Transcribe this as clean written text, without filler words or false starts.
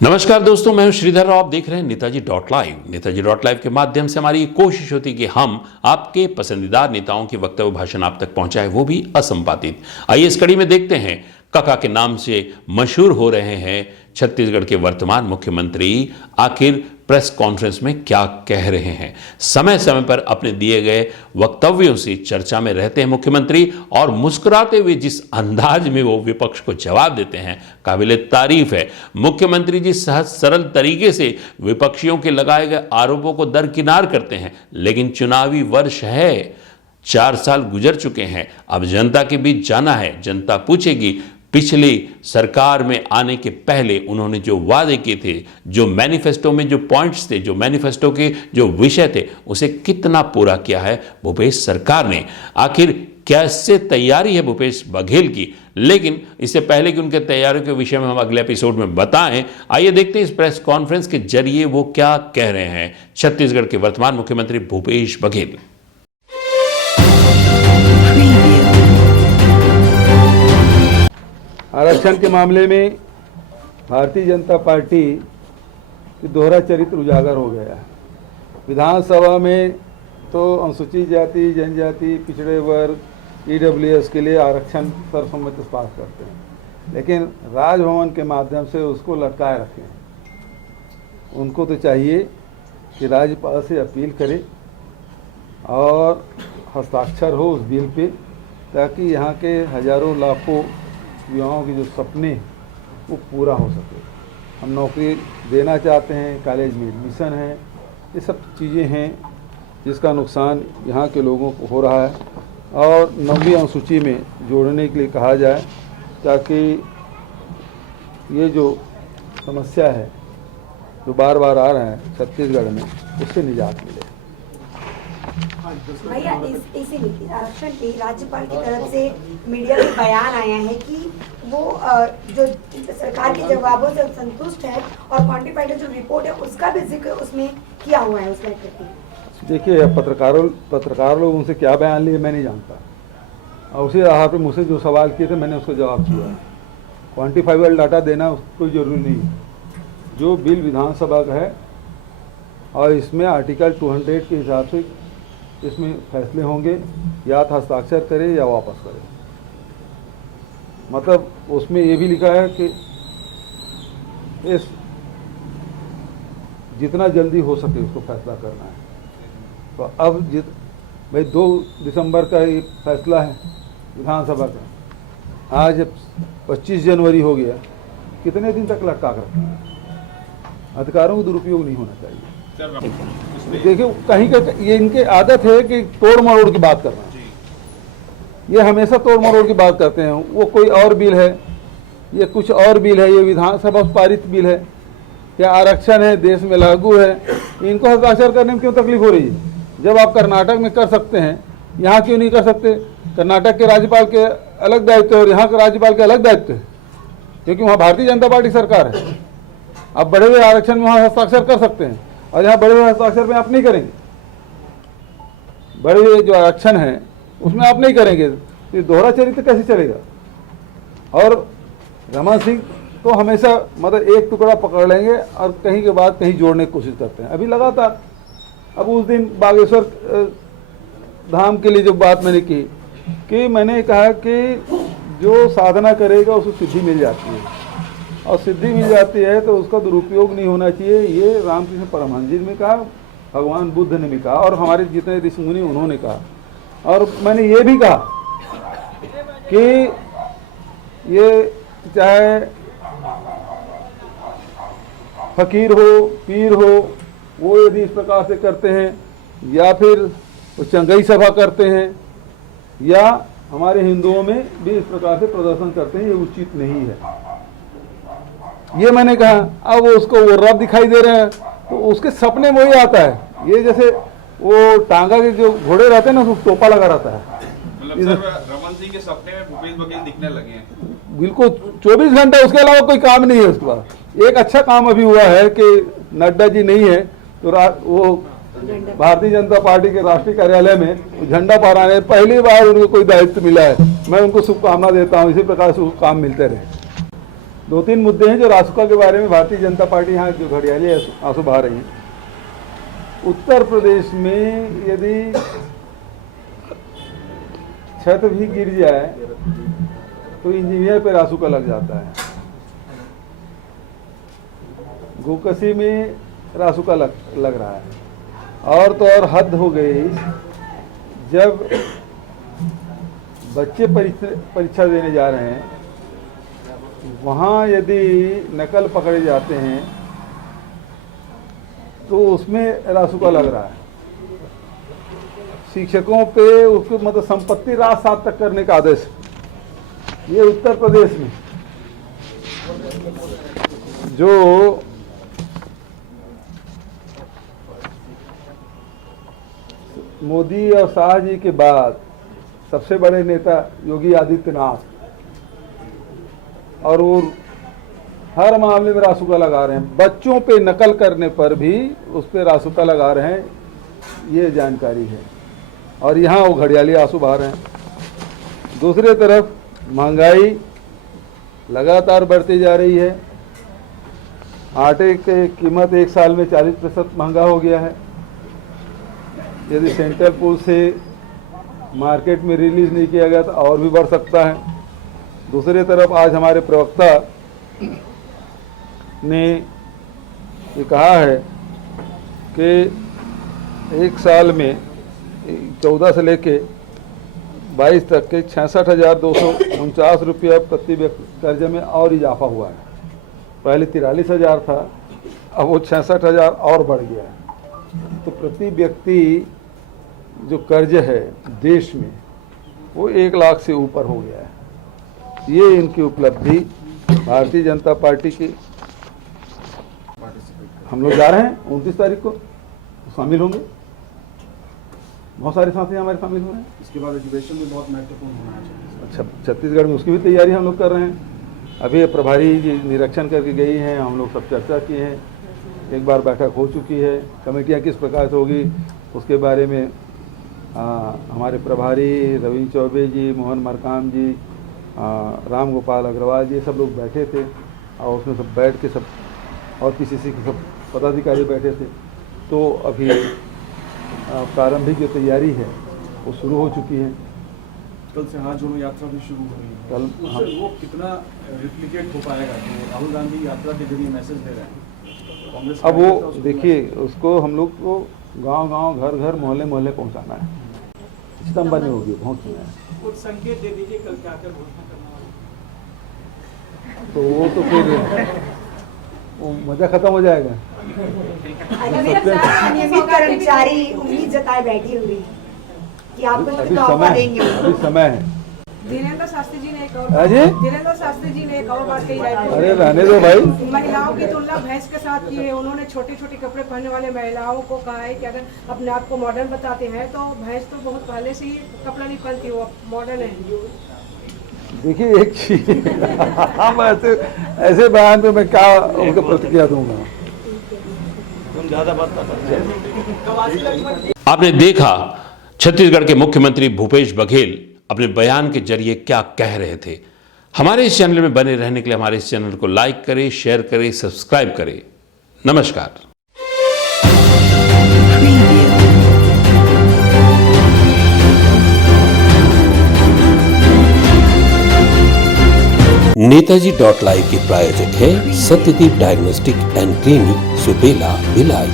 नमस्कार दोस्तों, मैं हूं श्रीधर और आप देख रहे हैं Netaji dot live. Netaji dot live के माध्यम से हमारी कोशिश होती है कि हम आपके पसंदीदा नेताओं के वक्तव्य भाषण आप तक पहुंचाएं, वो भी असंपादित। आइए इस कड़ी में देखते हैं काका के नाम से मशहूर हो रहे हैं छत्तीसगढ़ के वर्तमान मुख्यमंत्री आखिर प्रेस कॉन्फ्रेंस में क्या कह रहे हैं। समय समय पर अपने दिए गए वक्तव्यों से चर्चा में रहते हैं मुख्यमंत्री, और मुस्कुराते हुए जिस अंदाज में वो विपक्ष को जवाब देते हैं काबिले तारीफ है। मुख्यमंत्री जी सहज सरल तरीके से विपक्षियों के लगाए गए आरोपों को दरकिनार करते हैं। लेकिन चुनावी वर्ष है, 4 साल गुजर चुके हैं, अब जनता के बीच जाना है। जनता पूछेगी पिछली सरकार में आने के पहले उन्होंने जो वादे किए थे, जो मैनिफेस्टो में जो पॉइंट्स थे, जो मैनिफेस्टो के जो विषय थे, उसे कितना पूरा किया है भूपेश सरकार ने। आखिर कैसे तैयारी है भूपेश बघेल की। लेकिन इससे पहले कि उनके तैयारियों के विषय में हम अगले एपिसोड में बताएं, आइए देखते हैं इस प्रेस कॉन्फ्रेंस के जरिए वो क्या कह रहे हैं छत्तीसगढ़ के वर्तमान मुख्यमंत्री भूपेश बघेल। आरक्षण के मामले में भारतीय जनता पार्टी की दोहरा चरित्र उजागर हो गया है। विधानसभा में तो अनुसूचित जाति, जनजाति, पिछड़े वर्ग, ईडब्ल्यूएस के लिए आरक्षण सर्वसम्मति से पास करते हैं, लेकिन राजभवन के माध्यम से उसको लटकाए रखे हैं। उनको तो चाहिए कि राज्यपाल से अपील करे और हस्ताक्षर हो उस बिल पे, ताकि यहाँ के हजारों लाखों युवाओं के जो सपने वो पूरा हो सके। हम नौकरी देना चाहते हैं, कॉलेज में एडमिशन है, ये सब चीज़ें हैं जिसका नुकसान यहाँ के लोगों को हो रहा है, और 9वीं अनुसूची में जोड़ने के लिए कहा जाए, ताकि ये जो समस्या है जो बार बार आ रहा है छत्तीसगढ़ में, उससे निजात मिले। भैया इसीलिए आरक्षण पे राज्यपाल की तरफ से मीडिया में बयान आया है कि वो जो सरकार के जवाबों से संतुष्ट है, और क्वांटिफाइड जो रिपोर्ट है उसका भी जिक्र उसमें किया हुआ है उस लेटर में। देखिए, पत्रकार लोग उनसे क्या बयान लिए मैं नहीं जानता, और उसी आधार पर मुझसे जो सवाल किए थे मैंने उसको जवाब दिया। क्वांटिफाइबल डाटा देना कोई ज़रूरी नहीं है। जो बिल विधानसभा का है और इसमें आर्टिकल 200 के हिसाब से इसमें फैसले होंगे, या तो हस्ताक्षर करे या वापस करे। मतलब उसमें ये भी लिखा है कि इस जितना जल्दी हो सके उसको फैसला करना है। तो अब भाई 2 दिसंबर का ये फैसला है विधानसभा का, आज 25 जनवरी हो गया, कितने दिन तक लटका कर रखना है। अधिकारों का दुरुपयोग नहीं होना चाहिए। देखिए, कहीं का ये इनके आदत है कि तोड़ मरोड़ की बात करना। ये हमेशा तोड़ मरोड़ की बात करते हैं। वो कोई और बिल है, ये कुछ और बिल है, ये विधानसभा पारित बिल है, या आरक्षण है, देश में लागू है, इनको हस्ताक्षर करने में क्यों तकलीफ हो रही है? जब आप कर्नाटक में कर सकते हैं, यहाँ क्यों नहीं कर सकते? कर्नाटक के राज्यपाल के अलग दायित्व है और यहाँ के राज्यपाल के अलग दायित्व है, क्योंकि वहाँ भारतीय जनता पार्टी सरकार है। आप बढ़े हुए आरक्षण में वहाँ हस्ताक्षर कर सकते हैं, और यहाँ बड़े हुए हस्ताक्षर में आप नहीं करेंगे। बड़े हुए जो आरक्षण है उसमें आप नहीं करेंगे, तो ये दोहरा चरित्र कैसे चलेगा? और रमन सिंह तो हमेशा मतलब एक टुकड़ा पकड़ लेंगे और कहीं के बाद कहीं जोड़ने की कोशिश करते हैं। अभी लगातार, अब उस दिन बागेश्वर धाम के लिए जो बात मैंने की, कि मैंने कहा कि जो साधना करेगा उसको सिद्धि मिल जाती है, और सिद्धि मिल जाती है तो उसका दुरुपयोग नहीं होना चाहिए। ये रामकृष्ण परमहंस जी ने कहा, भगवान बुद्ध ने भी कहा, और हमारे जितने ऋषि मुनि उन्होंने कहा। और मैंने ये भी कहा कि ये चाहे फकीर हो, पीर हो, वो यदि इस प्रकार से करते हैं, या फिर वो चंगई सभा करते हैं, या हमारे हिंदुओं में भी इस प्रकार से प्रदर्शन करते हैं, ये उचित नहीं है। ये मैंने कहा। अब उसको वो रब दिखाई दे रहे हैं, तो उसके सपने में वही आता है। ये जैसे वो टांगा के जो घोड़े रहते हैं ना, उसको टोपा लगा रहता है। मतलब सर, रमन सिंह के सपने में भूपेश बघेल दिखने लगे हैं। बिल्कुल 24 घंटे, उसके अलावा कोई काम नहीं है उसके पास। एक अच्छा काम अभी हुआ है कि नड्डा जी नहीं है तो वो भारतीय जनता पार्टी के राष्ट्रीय कार्यालय में झंडा फहराने पहली बार उनको कोई दायित्व मिला है। मैं उनको शुभकामना देता हूँ, इसी प्रकार से काम मिलते रहे। दो तीन मुद्दे हैं जो रासुका के बारे में भारतीय जनता पार्टी यहाँ जो घड़ियाली आंसू बहा रही है। उत्तर प्रदेश में यदि छत भी गिर जाए तो इंजीनियर पे रासुका लग जाता है। गोकसी में रासुका लग रहा है। और तो और हद हो गई, जब बच्चे परीक्षा देने जा रहे हैं वहाँ यदि नकल पकड़े जाते हैं तो उसमें रासुका लग रहा है। शिक्षकों पे उसको मतलब संपत्ति रात 7 तक करने का आदेश, ये उत्तर प्रदेश में जो मोदी और शाह जी के बाद सबसे बड़े नेता योगी आदित्यनाथ, और वो हर मामले में रासुका लगा रहे हैं। बच्चों पे नकल करने पर भी उस पर रासुका लगा रहे हैं, ये जानकारी है। और यहाँ वो घड़ियाली आंसू बहा रहे हैं। दूसरी तरफ महंगाई लगातार बढ़ती जा रही है। आटे की कीमत एक साल में 40% महंगा हो गया है। यदि सेंट्रल पूल से मार्केट में रिलीज नहीं किया गया तो और भी बढ़ सकता है। दूसरी तरफ आज हमारे प्रवक्ता ने ये कहा है कि एक साल में 14 से लेके 22 तक के 66,249 रुपया प्रति व्यक्ति कर्जे में और इजाफा हुआ है। पहले 43,000 था, अब वो 66,000 और बढ़ गया है। तो प्रति व्यक्ति जो कर्ज है देश में वो 1 लाख से ऊपर हो गया है। ये इनकी उपलब्धि भारतीय जनता पार्टी की। हम लोग जा रहे हैं 29 तारीख को, शामिल होंगे। बहुत सारे साथी हमारे शामिल हो रहे हैं। इसके बाद एजुकेशन भी बहुत महत्वपूर्ण होना है। अच्छा, छत्तीसगढ़ में उसकी भी तैयारी हम लोग कर रहे हैं। अभी प्रभारी जी निरीक्षण करके गई हैं, हम लोग सब चर्चा की है। एक बार बैठक हो चुकी है। कमेटियाँ किस प्रकार से होगी उसके बारे में हमारे प्रभारी रविंद्र चौबे जी, मोहन मरकाम जी, राम गोपाल अग्रवाल जी, सब लोग बैठे थे और उसमें सब बैठ के सब, और पीसीसी के सब पदाधिकारी बैठे थे। तो अभी प्रारंभिक जो तैयारी है वो शुरू हो चुकी है। कल से हाथ जोड़ो यात्रा भी शुरू हो रही है। कल उससे वो कितना रिप्लिकेट हो पाएगा? तो राहुल गांधी यात्रा के जरिए मैसेज दे रहे हैं कांग्रेस। अब वो देखिए, उसको हम लोग को गांव-गांव, घर-घर, मोहल्ले-मोहल्ले पहुंचाना है। सितंबर में होगी, पहुंच चुका है। कुछ संकेत दे दीजिए कल क्या क्या घोषणा करने वाले। तो वो तो फिर वो मजा खत्म हो जाएगा। नियमित कर्मचारी उम्मीद जताए बैठी हुई कि आपको अभी तौफा समय देंगे। अभी समय है। धीरेन्द्र शास्त्री जी ने एक और हाँ जी? धीरेन्द्र शास्त्री जी ने एक और बात कही रायपुर अरे में। रहने दो भाई। महिलाओं की तुलना भैंस के साथ की है। उन्होंने छोटे छोटे कपड़े पहनने वाले महिलाओं को कहा है कि अगर अपने आप को मॉडर्न बताते हैं तो भैंस तो बहुत पहले से ही कपड़ा नहीं पहनती, वो मॉडर्न है। देखिए एक चीज, हम ऐसे बयान पे मैं क्या उनको प्रतिक्रिया दूंगा। आपने देखा छत्तीसगढ़ के मुख्यमंत्री भूपेश बघेल अपने बयान के जरिए क्या कह रहे थे। हमारे इस चैनल में बने रहने के लिए हमारे इस चैनल को लाइक करें, शेयर करें, सब्सक्राइब करें। नमस्कार। नेताजी.live के प्रायोजक है Satyadeep diagnostic and clinic, Supela, Bhilai.